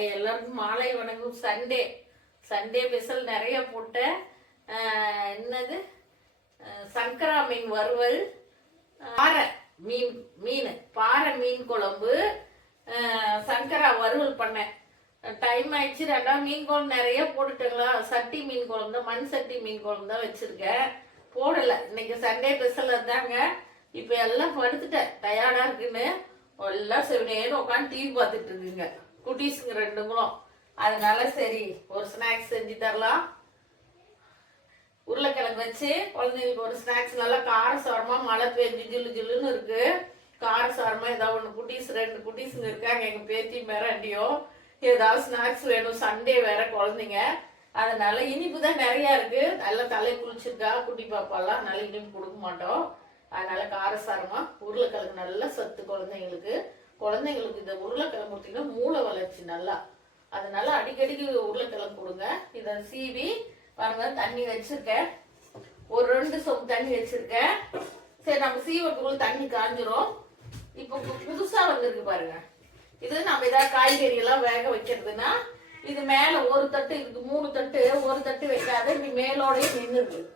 எல்லாருக்கும் மாலை வணக்கம். சண்டே. சண்டே பெசல் நிறைய போட்டேன். என்னது? சங்கரா மீன் வறுவல் பாறை மீன் மீன் பாறை மீன் குழம்பு சங்கரா வறுவல் பண்ணேன். டைம் ஆயிடுச்சு. ரெண்டாவது மீன் குழம்பு நிறைய போட்டுட்டுங்களா? சட்டி மீன் குழம்பு தான் மண் சட்டி மீன் குழம்பு தான் வச்சிருக்கேன். போடலை. இன்னைக்கு சண்டே பெசல் இருந்தாங்க இப்போ எல்லாம் படுத்துட்டேன். டயர்டாக இருக்குன்னு. எல்லாம் செவனேன்னு உட்காந்து டிவி பார்த்துட்டு இருக்குங்க. குட்டீஸுங்க ரெண்டுங்களும். அதனால சரி ஒரு ஸ்நாக்ஸ் செஞ்சு தரலாம். உருளைக்கிழங்கு வச்சு குழந்தைங்களுக்கு ஒரு ஸ்நாக்ஸ் நல்லா காரசாரமா மழை பெஞ்சு ஜில்லு ஜில்லுன்னு இருக்கு. காரசாரமா ஏதாவது ஒன்று குட்டீஸ் ரெண்டு குட்டீஸுங்க இருக்காங்க எங்க பேத்தி மேராண்டியும் ஏதாவது ஸ்நாக்ஸ் வேணும் சண்டே வேற குழந்தைங்க. அதனால இனிப்பு தான் நிறைய இருக்கு. நல்லா தலை குளிச்சிருக்கா குட்டி பாப்பாலாம் நல்லா இனிப்பு கொடுக்க மாட்டோம். அதனால காரசாரமா உருளைக்கிழங்கு நல்லா சத்து குழந்தைங்களுக்கு. குழந்தைங்களுக்கு இந்த உருளைக்கிழங்கு கொடுத்தீங்கன்னா மூளை வளர்ச்சி நல்லா. அதனால அடிக்கடிக்கு உருளைக்கிழங்கு கொடுங்க. இதை சீவி பாருங்க தண்ணி வச்சிருக்கேன். ஒரு ரெண்டு சொம்பு தண்ணி வச்சிருக்கேன். சரி நம்ம சீவட்டுக்குள்ள தண்ணி காஞ்சிரும். இப்போ பு- புதுசா வந்திருக்கு பாருங்க. இது நம்ம ஏதாவது காய்கறி எல்லாம் வேக வைக்கிறதுனா இது மேல ஒரு தட்டு இதுக்கு மூணு தட்டு ஒரு தட்டு வைக்காத இப்படி மேலோடய நின்றுருக்கு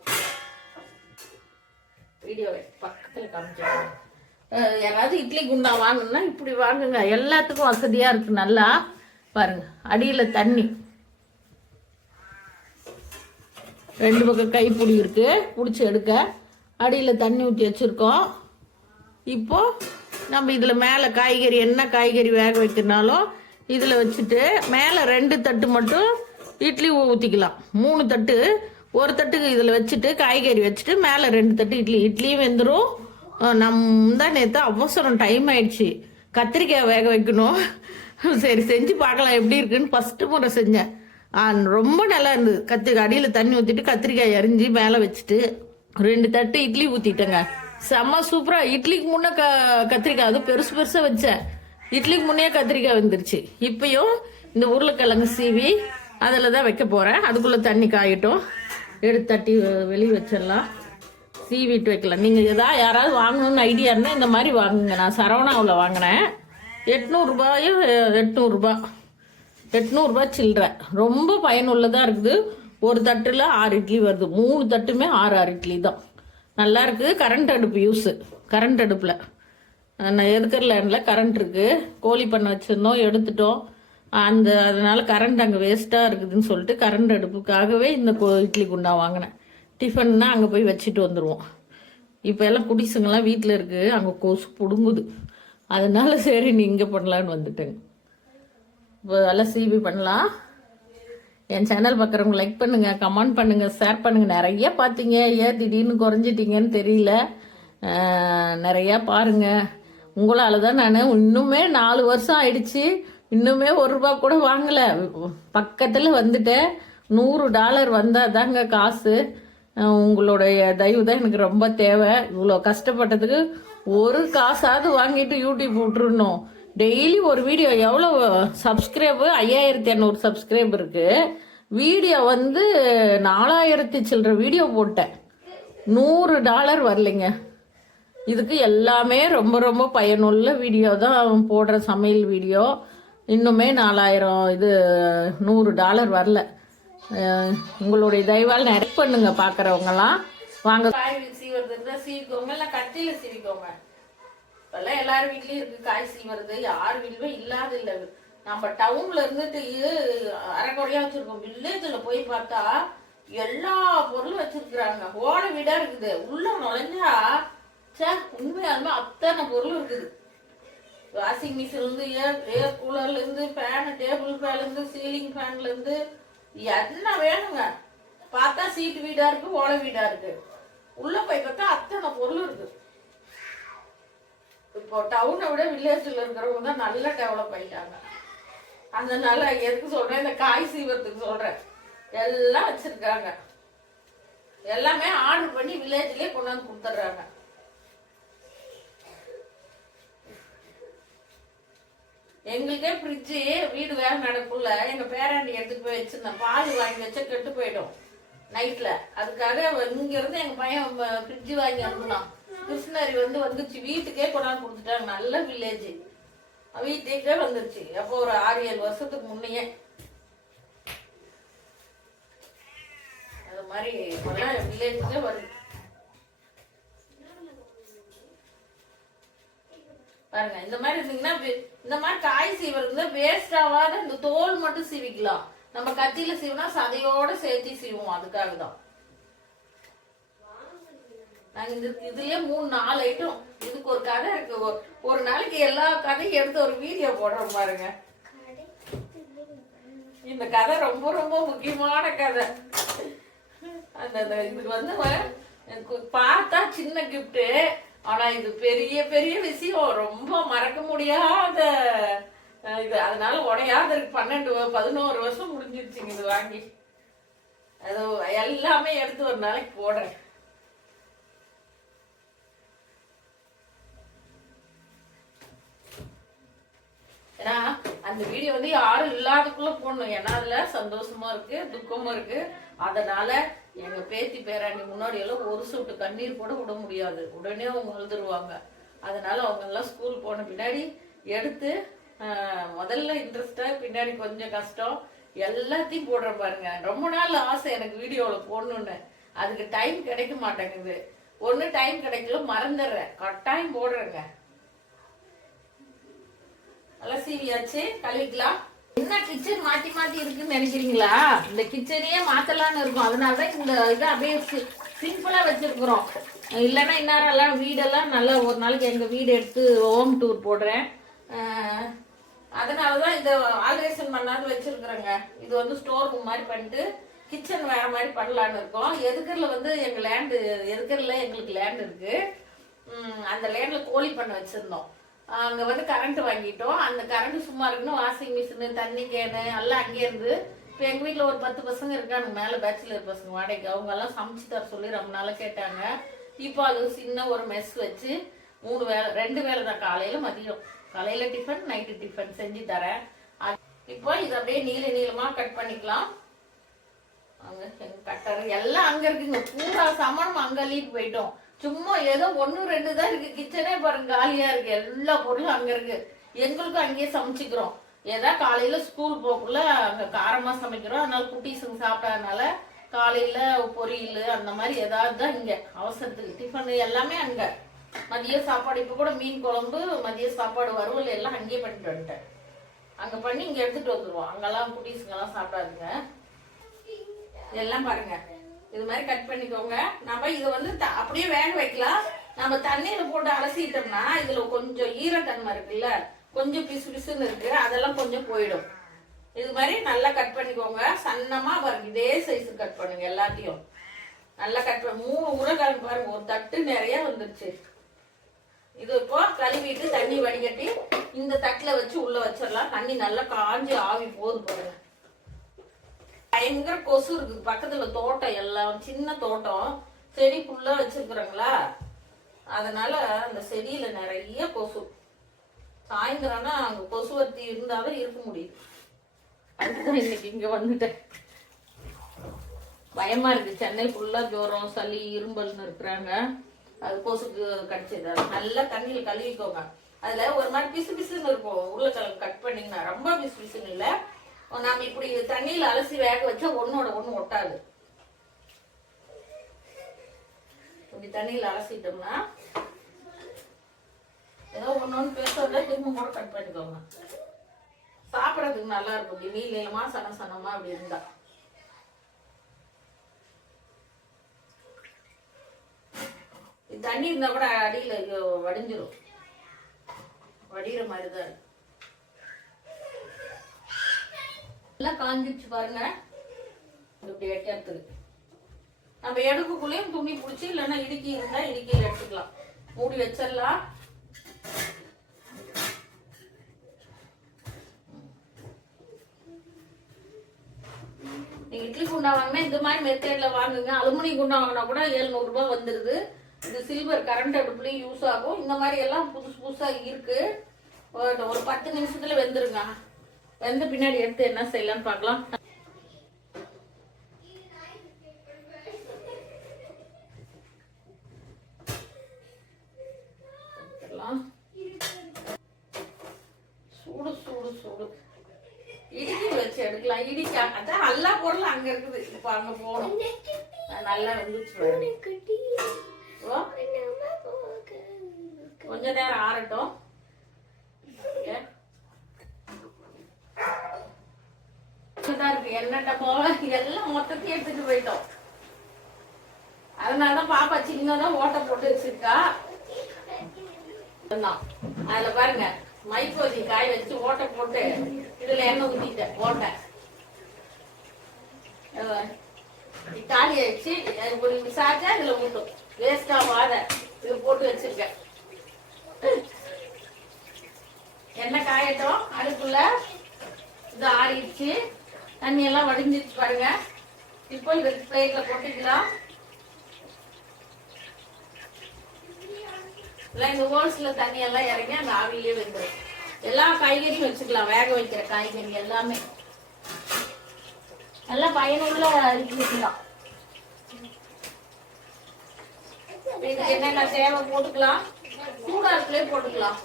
வீடியோ பக்கத்துல காமிச்சிருக்கேன். யாராவது இட்லி குண்டா வாங்கணும்னா இப்படி வாங்குங்க. எல்லாத்துக்கும் வசதியாக இருக்கு நல்லா. பாருங்க அடியில் தண்ணி. ரெண்டு பக்கம் கைப்பிடி இருக்கு. பிடிச்சி எடுக்க. அடியில் தண்ணி ஊற்றி வச்சுருக்கோம். இப்போது நம்ம இதில் மேலே காய்கறி என்ன காய்கறி வேக வைக்கிறனாலும் இதில் வச்சுட்டு மேலே ரெண்டு தட்டு மட்டும் இட்லி ஊற்றிக்கலாம் மூணு தட்டு. ஒரு தட்டுக்கு இதில் வச்சுட்டு காய்கறி வச்சுட்டு மேலே ரெண்டு தட்டு இட்லி. இட்லியும் வெந்துடும் நம்ம தான் நேற்று அவசரம் டைம் ஆயிடுச்சு. கத்திரிக்காய் வேக வைக்கணும். சரி செஞ்சு பார்க்கலாம் எப்படி இருக்குன்னு ஃபஸ்ட்டு முறை செஞ்சேன். ரொம்ப நல்லா இருந்தது. கத்திரிக்காய் அடியில் தண்ணி ஊற்றிட்டு கத்திரிக்காய் அரிஞ்சு மேலே வச்சுட்டு ரெண்டு தட்டு இட்லி ஊற்றிட்டேங்க செம்ம சூப்பராக இட்லிக்கு முன்னே க கத்திரிக்காய் அது பெருசு பெருசாக வச்சேன். இட்லிக்கு முன்னே கத்திரிக்காய் வந்துருச்சு. இப்பயும் இந்த உருளைக்கிழங்கு சீவி அதில் தான் வைக்க போகிறேன் அதுக்குள்ளே தண்ணி காயட்டும். எடுத்து தட்டி வெளியே வச்சிடலாம். சீவிட்டு வைக்கலாம் நீங்கள் எதா யாராவது வாங்கணும்னு ஐடியா இருந்தால் இந்த மாதிரி வாங்குங்க. நான் சரவணாவில் வாங்கினேன். எட்நூறுபாயோ எட்நூறுபா எட்நூறுபா சில்லற. ரொம்ப பயனுள்ளதாக இருக்குது. ஒரு தட்டில் ஆறு இட்லி வருது. மூணு தட்டுமே ஆறு ஆறு இட்லி தான். நல்லா இருக்குது. கரண்ட் அடுப்பு யூஸு கரண்ட் அடுப்பில். நான் எதுக்கிற லேண்டில் கரண்ட் இருக்குது கோழி பண்ண வச்சுருந்தோம் எடுத்துட்டோம். அந்த அதனால கரண்ட் அங்கே வேஸ்ட்டாக இருக்குதுன்னு சொல்லிட்டு கரண்ட் அடுப்புக்காகவே இந்த கோ இட்லி குண்டா வாங்கினேன். டிஃபன்னா அங்கே போய் வச்சுட்டு வந்துடுவோம் இப்போ எல்லாம் குடிசுங்கெல்லாம் வீட்டில் இருக்குது அங்கே கொசு பிடுங்குது. அதனால சரி நீ இங்கே பண்ணலான்னு வந்துட்டேங்க இப்போ எல்லாம் சிபி பண்ணலாம். என் சேனல் பார்க்குறவங்க லைக் பண்ணுங்கள் கமெண்ட் பண்ணுங்கள் ஷேர் பண்ணுங்கள் நிறைய பார்த்தீங்க ஏன் திடீர்னு குறைஞ்சிட்டீங்கன்னு தெரியல. நிறையா பாருங்கள் பாருங்க தான் நான் இன்னுமே நாலு வருஷம் ஆயிடுச்சு. இன்னுமே ஒரு ரூபா கூட வாங்கலை. பக்கத்தில் வந்துட்டேன். நூறு டாலர் வந்தால் தாங்க காசு. உங்களுடைய தயவு தான் எனக்கு ரொம்ப தேவை. இவ்வளோ கஷ்டப்பட்டதுக்கு ஒரு காசாவது வாங்கிட்டு யூடியூப் விட்டுருணும் டெய்லி ஒரு வீடியோ எவ்வளோ சப்ஸ்கிரைபு ஐயாயிரத்தி இரநூறு சப்ஸ்கிரைப் இருக்குது வீடியோ வந்து நாலாயிரத்தி சில்லற வீடியோ போட்டேன். நூறு டாலர் வரலைங்க. இதுக்கு எல்லாமே ரொம்ப ரொம்ப பயனுள்ள வீடியோ தான் போடுற சமையல் வீடியோ இன்னுமே நாலாயிரம் இது நூறு டாலர் வரல. உங்களுடைய தயவால் நிறைய பண்ணுங்க பார்க்குறவங்கலாம் வாங்க. காய் சீவரது இருந்தால் சீவிக்கோங்க. இல்லை கத்தியில் சீவிக்கோங்க. இப்பெல்லாம் எல்லார் வீட்லயும் இருக்கு. காய் சீவறது யார் வீட்லயும் இல்லாத இல்ல நம்ம டவுன்ல இருந்துட்டு அரைக்குறையா வச்சிருக்கோம். வில்லேஜ்ல போய் பார்த்தா எல்லா பொருளும் வச்சிருக்கிறாங்க. ஓட வீடா இருக்குது. உள்ள நுழைஞ்சா சார் உண்மையாலுமே அத்தனை பொருள் இருக்குது. வாஷிங் மிஷின்ல இருந்து ஏர் ஏர் கூலர்ல இருந்து ஃபேன் டேபிள் ஃபேன்ல இருந்து சீலிங் ஃபேன்ல எல்லாம் வேணுங்க? பார்த்தா சீட்டு வீடா இருக்கு ஓலை வீடா இருக்கு. உள்ள போய் பார்த்தா அத்தனை பொருள் இருக்கு. இப்போ டவுனை விட வில்லேஜில் இருக்கிறவங்க தான் நல்லா டெவலப் ஆயிட்டாங்க. அதனால எதுக்கு சொல்றேன்? இந்த காய் சீவரத்துக்கு சொல்றேன். எல்லாம் வச்சிருக்காங்க. எல்லாமே ஆர்டர் பண்ணி வில்லேஜ்லேயே கொண்டாந்து கொடுத்துட்றாங்க. எங்களுக்கே ஃப்ரிட்ஜு வீடு வேலை நடக்குள்ள எங்கள் பேராண்டி எடுத்துட்டு போய் வச்சுருந்தேன் பால் வாங்கி வச்சா கெட்டு போயிடும். நைட்டில் அதுக்காக இங்கேருந்து எங்கள் பையன் ஃப்ரிட்ஜு வாங்கி அனுப்புனான். மிஷினரி வந்து வந்துச்சு. வீட்டுக்கே கொண்டாந்து கொடுத்துட்டாங்க. நல்ல வில்லேஜ் வீட்டுக்கே வந்துருச்சு. அப்போ ஒரு ஆறு ஏழு வருஷத்துக்கு முன்னையே. அது மாதிரி இப்பெல்லாம் வில்லேஜ்ல வருது. பாருங்க இந்த மாதிரி இருந்தீங்கன்னா வே- இந்த மாதிரி காய் சீவுறது வேஸ்ட் ஆகாத இந்த தோல் மட்டும் சீவிக்கலாம். நம்ம கத்தியில சீவினா சதையோட சேர்த்து சீவோம் அதுக்காக தான் நாங்க இந்த இதுலயே மூணு நாலு ஐட்டம் இதுக்கு ஒரு கதை இருக்கு. ஒரு- நாளைக்கு எல்லா கதையும் எடுத்து ஒரு வீடியோ போடுறோம் பாருங்க. இந்த கதை ரொம்ப ரொம்ப முக்கியமான கதை. அந்த அந்த இதுக்கு வந்து எனக்கு பார்த்தா சின்ன கிஃப்ட்டு ஆனா இது பெரிய பெரிய விஷயம். ரொம்ப மறக்க முடியாத இது. அதனால உடையாத இருக்கு. பன்னெண்டு பதினோரு வருஷம் முடிஞ்சிருச்சுங்க இது வாங்கி. அது எல்லாமே எடுத்து ஒரு நாளைக்கு போடுறேன். ஏன்னா அந்த வீடியோ வந்து யாரும் இல்லாதக்குள்ள போடணும். ஏன்னா அதுல சந்தோஷமா இருக்கு துக்கமும் இருக்கு. அதனால எங்க பேத்தி பேராண்டி முன்னாடி எல்லாம் ஒரு சொட்டு கண்ணீர் கூட விட முடியாது. உடனே அவங்க அழுதுருவாங்க அதனால அவங்க எல்லாம் ஸ்கூல் போன பின்னாடி எடுத்து முதல்ல இன்ட்ரெஸ்டா பின்னாடி கொஞ்சம் கஷ்டம். எல்லாத்தையும் போடுறேன் பாருங்க. ரொம்ப நாள் ஆசை எனக்கு வீடியோவில் போடணும்னு. அதுக்கு டைம் கிடைக்க மாட்டேங்குது. ஒன்று டைம் கிடைக்கல மறந்துடுறேன். கட்டாயம் போடுறேங்க. நல்லா சீவியாச்சு கழுவிக்கலாம். என்ன கிச்சன் மாத்தி மாத்தி இருக்குன்னு நினைக்கிறீங்களா? இந்த கிச்சனையே மாத்தலாம்னு இருக்கும். அதனாலதான் இந்த இதை அப்படியே சிம்பிளா வச்சிருக்கிறோம். இல்லைன்னா இந்நேரம் எல்லாம் வீடெல்லாம் நல்லா ஒரு நாளைக்கு எங்க வீடு எடுத்து ஹோம் டூர் போடுறேன். அஹ், அதனாலதான் இந்த ஆல்ட்ரேஷன் பண்ணாது வச்சிருக்கிறேங்க. இது வந்து ஸ்டோர் ரூம் மாதிரி பண்ணிட்டு கிச்சன் வேற மாதிரி பண்ணலான்னு இருக்கோம். எதுக்கரில் வந்து எங்க லேண்டு எதுக்கரில் எங்களுக்கு லேண்ட் இருக்கு. அந்த லேண்ட்ல கோழி பண்ண வச்சிருந்தோம். அங்கே வந்து கரண்ட் வாங்கிட்டோம். அந்த கரண்ட் சும்மா இருக்குன்னு வாஷிங் மிஷினு தண்ணி கேனு எல்லாம் அங்கேருந்து இருந்து. இப்போ எங்கள் வீட்டில் ஒரு பத்து பசங்க இருக்காங்க. மேலே பேச்சுலர் பசங்க வாடகைக்கு. அவங்க எல்லாம் சமைச்சு தர சொல்லி ரொம்ப நாளாக கேட்டாங்க. இப்போ அது சின்ன ஒரு மெஸ் வச்சு மூணு வேளை ரெண்டு வேளை தான். காலையில் மதியம். காலையில் டிஃபன் நைட்டு டிஃபன் செஞ்சு தரேன். அது- இப்போ இது அப்படியே நீள நீளமாக கட் பண்ணிக்கலாம். அங்கே கட்டர் எல்லாம் அங்கே இருக்குங்க. பூரா சமணம் அங்கே லீட் போயிட்டோம். சும்மா ஏதோ ஒன்று ரெண்டு தான் இருக்கு. கிச்சனே பாருங்க காலியா இருக்கு. எல்லா பொருளும் அங்க இருக்கு. எங்களுக்கும் அங்கேயே சமைச்சுக்கிறோம். ஏதா காலையில ஸ்கூல் போக்குள்ள அங்க காரமா சமைக்கிறோம். அதனால குட்டீஸுங்க சாப்பிட்டதுனால காலையில பொரியல் அந்த மாதிரி ஏதாவது தான் இங்க. அவசரத்துக்கு டிஃபன் எல்லாமே அங்க. மதிய சாப்பாடு இப்ப கூட மீன் குழம்பு மதிய சாப்பாடு வறுவல் எல்லாம் அங்கேயே பண்ணிட்டு வந்துட்டேன். அங்க பண்ணி இங்க எடுத்துட்டு வந்துருவோம். அங்கெல்லாம் குட்டீஸுங்கெல்லாம் சாப்பிடாதுங்க. இதெல்லாம் பாருங்க. இது மாதிரி கட் பண்ணிக்கோங்க. நம்ம இதை வந்து த- அப்படியே வேக வைக்கலாம். நம்ம தண்ணியில போட்டு அலசிட்டோம்னா இதுல கொஞ்சம் ஈரத்தன்மை இருக்குல்ல? கொஞ்சம் பிசு பிசுன்னு இருக்கு. அதெல்லாம் கொஞ்சம் போயிடும். இது மாதிரி நல்லா கட் பண்ணிக்கோங்க. சன்னமா பாருங்க. இதே சைஸ் கட் பண்ணுங்க எல்லாத்தையும். நல்லா கட் பண்ண. மூணு உருளைக்கிழங்கு பாருங்க. ஒரு தட்டு நிறைய வந்துருச்சு. இது இப்போ கழுவிட்டு தண்ணி வடிகட்டி இந்த தட்டுல வச்சு உள்ள வச்சிடலாம். தண்ணி நல்லா காஞ்சி ஆவி போகுது பாருங்க. பயங்கர கொசு இருக்கு. பக்கத்துல தோட்டம் எல்லாம் சின்ன தோட்டம். செடி ஃபுல்லா வச்சிருக்கிறோங்களா? அதனால அந்த செடியில நிறைய கொசு. சாயந்தரம்னா அங்க கொசுவத்தி இருந்தாலும் இருக்க முடியுது. அதுதான் இன்னைக்கு இங்க வந்துட்டேன். பயமா இருக்கு. சென்னை ஃபுல்லா ஜோரம் சளி இரும்பல்னு இருக்கிறாங்க. அது கொசுக்கு கடிச்சது. நல்லா தண்ணியில் கழுவிக்கோங்க. அதுல ஒரு மாதிரி பிசு பிசுன்னு இருக்கும். உருளைக்கிழங்கு கட் பண்ணிங்கன்னா ரொம்ப பிசு பிசுன்னு இல்லை. நாம இப்படி தண்ணியில அலசி வேக வச்சா ஒன்றோட ஒண்ணு ஒட்டாது. இப்படி தண்ணியில அலசிட்டோம்னா ஏதோ ஒன்று ஒண்ணு பேசுறத திரும்ப கூட கட் பண்ணிக்கோங்க. சாப்பிடறதுக்கு நல்லா இருக்கும். இப்படி நீளமா சன சனமா அப்படி இருந்தா. இது தண்ணி இருந்தா கூட அடியில வடிஞ்சிடும் வடிஞ்சிரும். வடிகிற மாதிரி தான் இருக்கு. எல்லாம் காஞ்சிருச்சு பாருங்க. இது இப்படி நம்ம எடுக்கக்குள்ளேயும் துணி பிடிச்சி இல்லைன்னா இடுக்கி இருந்தா இடுக்கியில் எடுத்துக்கலாம். மூடி வச்சிடலாம். நீங்க இட்லி குண்டா வாங்கினா இந்த மாதிரி மெத்தேட்ல வாங்குங்க. அலுமினி குண்டா வாங்கினா கூட 700 ரூபாய் வந்துருது. இது சில்வர் கரண்ட் அடுப்புலயும் யூஸ் ஆகும். இந்த மாதிரி எல்லாம் புதுசு புதுசா இருக்கு. ஒரு ஒரு பத்து நிமிஷத்துல வெந்துருங்க. வெந்த பின்னாடி எடுத்து என்ன செய்யலாம்னு பார்க்கலாம். எடுத்துடலாம். சூடு சூடு இடிக்கி வச்சு எடுக்கலாம். இடிக்கா அதான் எல்லா பொருளும் அங்க இருக்குது. இப்ப அங்க போகணும் நல்லா வந்துச்சு கொஞ்ச நேரம் ஆறட்டும். எண்ணெய் டப்பாவா எல்லாம் மொத்தத்தையும் எடுத்துட்டு போயிட்டோம். அதனாலதான் பாப்பா சின்னதான் ஓட்டை போட்டு வச்சிருக்கா. அதுல பாருங்க மைக்கோதி காய் வச்சு ஓட்டை போட்டு இதுல எண்ணெய் ஊத்திட்டேன் ஓட்டை. அஹ் இது காலி ஆயிடுச்சு விசாரிச்சா இதுல ஊட்டும். வேஸ்டா வாத இது போட்டு வச்சிருக்கேன். எண்ணெய் காயட்டும்? அதுக்குள்ள இது ஆறிடுச்சு. தண்ணி எல்லாம் வடிஞ்சிருச்சு பாருங்க. இப்போ இந்த பிளேட்ல போட்டுக்கலாம். இல்லை இந்த ஹோல்ஸ்ல தண்ணி எல்லாம் இறங்கி அந்த ஆவிலே வந்துடும் எல்லா காய்கறியும் வச்சுக்கலாம். வேக வைக்கிற காய்கறி எல்லாமே. நல்லா பயனுள்ள இருக்குதான் இதுக்கு என்னென்ன தேவை போட்டுக்கலாம். சூடா போட்டுக்கலாம்.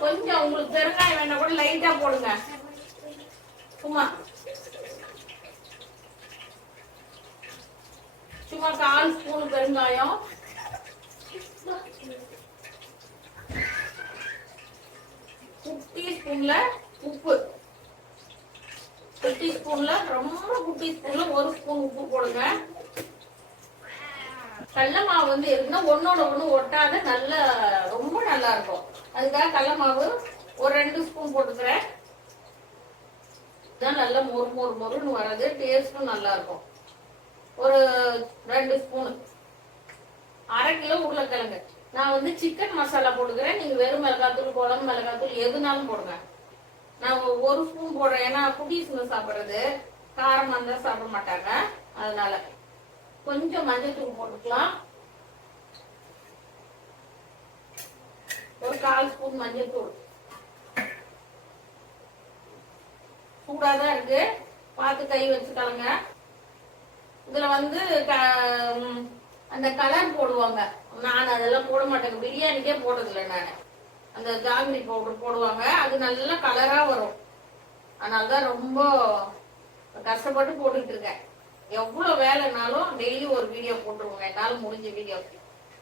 கொஞ்சம் உங்களுக்கு பெருங்காயம் வேணா கூட லைட்டா போடுங்க. சும்மா. சும்மா கால் ஸ்பூன் பெருங்காயம். குட்டி ஸ்பூன்ல உப்பு. குட்டி ஸ்பூன்ல ரொம்ப குட்டி ஸ்பூன்ல ஒரு ஸ்பூன் உப்பு போடுங்க. கடல மாவு வந்து இருக்குன்னா ஒன்னோட ஒண்ணு ஒட்டாத நல்ல ரொம்ப நல்லா இருக்கும். அதுக்காக கடல மாவு ஒரு ரெண்டு ஸ்பூன் போட்டுக்கிறேன். இதான் நல்லா மொறு மொறு மொறுன்னு வர்றது டேஸ்ட்டும் நல்லா இருக்கும் ஒரு ரெண்டு ஸ்பூன் அரை கிலோ உருளைக்கிழங்கு. நான் வந்து சிக்கன் மசாலா போட்டுக்கிறேன். நீங்க வெறும் மிளகாத்தூள் குழம்பு மிளகாத்தூள் எதுனாலும் போடுங்க. நான் ஒரு- ஸ்பூன் போடுறேன். ஏன்னா குட்டீஸுங்க சாப்பிட்றது காரம் வந்தா சாப்பிட மாட்டாங்க. அதனால கொஞ்சம் மஞ்சள் தூள் போட்டுக்கலாம். ஒரு கால் ஸ்பூன் மஞ்சள் தூள். சூடாதான் இருக்கு? பார்த்து கை வச்சு கலங்க இதுல வந்து க- அந்த கலர் போடுவாங்க. நான் அதெல்லாம் போட மாட்டேங்க. பிரியாணிக்கே போட்டதில்லை நான். அந்த ஜாங்கிரி பவுடர் போடுவாங்க. அது நல்ல கலரா வரும். அதனாலதான் ரொம்ப கஷ்டப்பட்டு போட்டுக்கிட்டு இருக்கேன். எவ்வளவு வேலைனாலும் டெய்லி ஒரு வீடியோ போட்டுருவோங்க. என்னால் முடிஞ்ச வீடியோ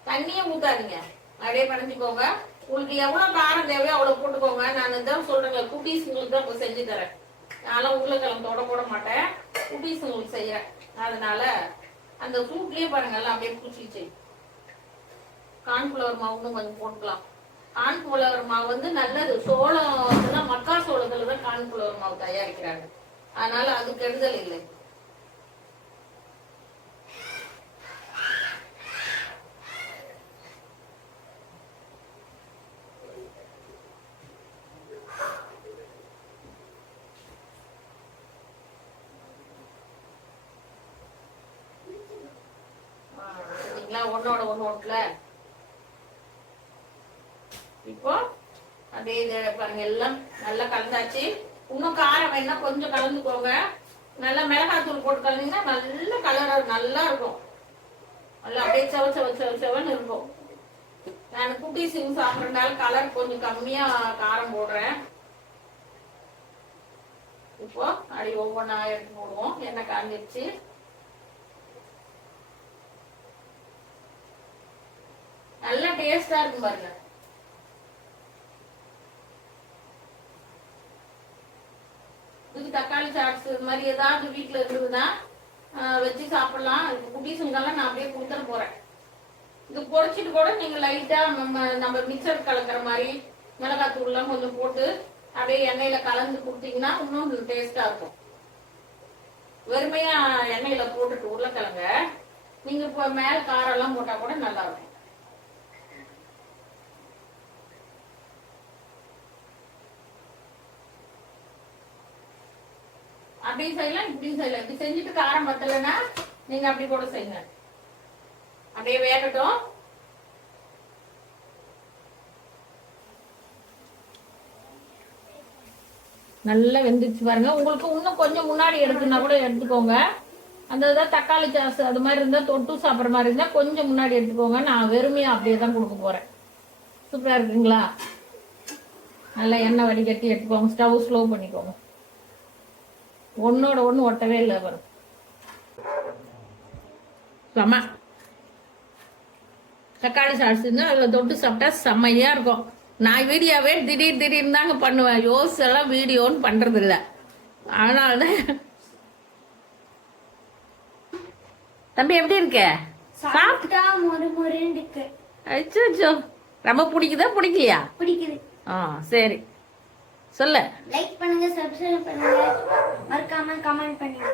தண்ணியே ஊத்தாதீங்க. அப்படியே பணிஞ்சுக்கோங்க உங்களுக்கு எவ்வளவு காரம் தேவையோ அவ்வளவு போட்டுக்கோங்க. நான் தான் சொல்றேன் குட்டீஸுங்களுக்கு தான் செஞ்சு தரேன். நான்லாம் உருளைக்கிழங்கு தொட போட மாட்டேன். குட்டீஸுங்களுக்கு செய்யறேன் அதனால அந்த சூட்லயே பாருங்க அப்படியே பிடிச்சிச்சு கார்ன்ஃபிளவர் மாவுன்னு கொஞ்சம் போட்டுக்கலாம். கார்ன்ஃபிளவர் மாவு வந்து நல்லது. சோளம் மக்கா சோளத்துல தான் கார்ன்ஃபிளவர் மாவு தயாரிக்கிறாங்க. அதனால அது கெடுதல் இல்லை ஆ, சரிங்களா ஒன்னோட ஒண்ணு ஓட்டல இப்போ அப்படியே இதை பாருங்க எல்லாம் நல்லா கலந்தாச்சு. இன்னும் காரம் வேணா கொஞ்சம் கலந்துக்கோங்க. நல்லா மிளகாத்தூள் போட்டு கலந்தீங்கன்னா நல்ல கலர் நல்லா இருக்கும். நல்லா அப்படியே செவ செவ செவ செவன்னு இருக்கும். நான் குட்டி சிங் சாப்பிட்றதுனால கலர் கொஞ்சம் கம்மியா காரம் போடுறேன். இப்போ அப்படி ஒவ்வொன்றா எடுத்து போடுவோம். எண்ணெய் காஞ்சிருச்சு. நல்லா டேஸ்டா இருக்கும் பாருங்க. இதுக்கு தக்காளி சாட்ஸ் இது மாதிரி ஏதாவது வீட்டில் இருந்ததுன்னா வச்சு சாப்பிடலாம். இதுக்கு குட்டீஸுங்கெல்லாம் நான் அப்படியே கொடுத்துட போறேன். இது பொடிச்சிட்டு கூட நீங்க லைட்டா நம்ம நம்ம மிக்சர் கலக்கிற மாதிரி மிளகாத்தூள்லாம் கொஞ்சம் போட்டு அப்படியே எண்ணெயில கலந்து கொடுத்தீங்கன்னா இன்னும் டேஸ்டா இருக்கும். வெறுமையா எண்ணெயில போட்டுட்டு உருளைக்கிழங்க. நீங்க இப்போ மேல காரம் எல்லாம் போட்டா கூட நல்லா அப்படியும் செய்யலாம் இப்படியும் செய்யலாம். இப்படி செஞ்சுட்டு காரம் பத்தலைன்னா நீங்க அப்படி கூட செய்யுங்க. அப்படியே வேகட்டும். நல்லா வெந்துச்சு பாருங்க. உங்களுக்கு இன்னும் கொஞ்சம் முன்னாடி எடுத்துனா கூட எடுத்துக்கோங்க. அந்த இதான் தக்காளி சாஸ் அது மாதிரி இருந்தா தொட்டு சாப்பிட்ற மாதிரி இருந்தா கொஞ்சம் முன்னாடி எடுத்துக்கோங்க. நான் வெறுமையா அப்படியே தான் கொடுக்க போறேன். சூப்பரா இருக்குங்களா? நல்லா எண்ணெய் வடிகட்டி எடுத்துக்கோங்க. ஸ்டவ் ஸ்லோ பண்ணிக்கோங்க. ஒன்னோட ஒன்று ஒட்டவே இல்லை வரும் செம்ம தக்காளி சாட்ஸுங்க அதில் தொட்டு சாப்பிட்டா செம்மையாக இருக்கும். நான் வீடியோவே திடீர் திடீர்னு தாங்க பண்ணுவேன். யோசிச்செல்லாம் வீடியோன்னு பண்ணுறது இல்லை. அதனால தான் தம்பி எப்படி இருக்க? சாப்பிட்டா மொறு மொறுன்னு இருக்கு. அச்சோ ரொம்ப பிடிக்குதா? பிடிக்கலையா? பிடிக்குது. ஆ சரி. சொல்ல. லைக் பண்ணுங்க சப்ஸ்கிரைப் பண்ணுங்க. மறக்காம கமெண்ட் பண்ணுங்க.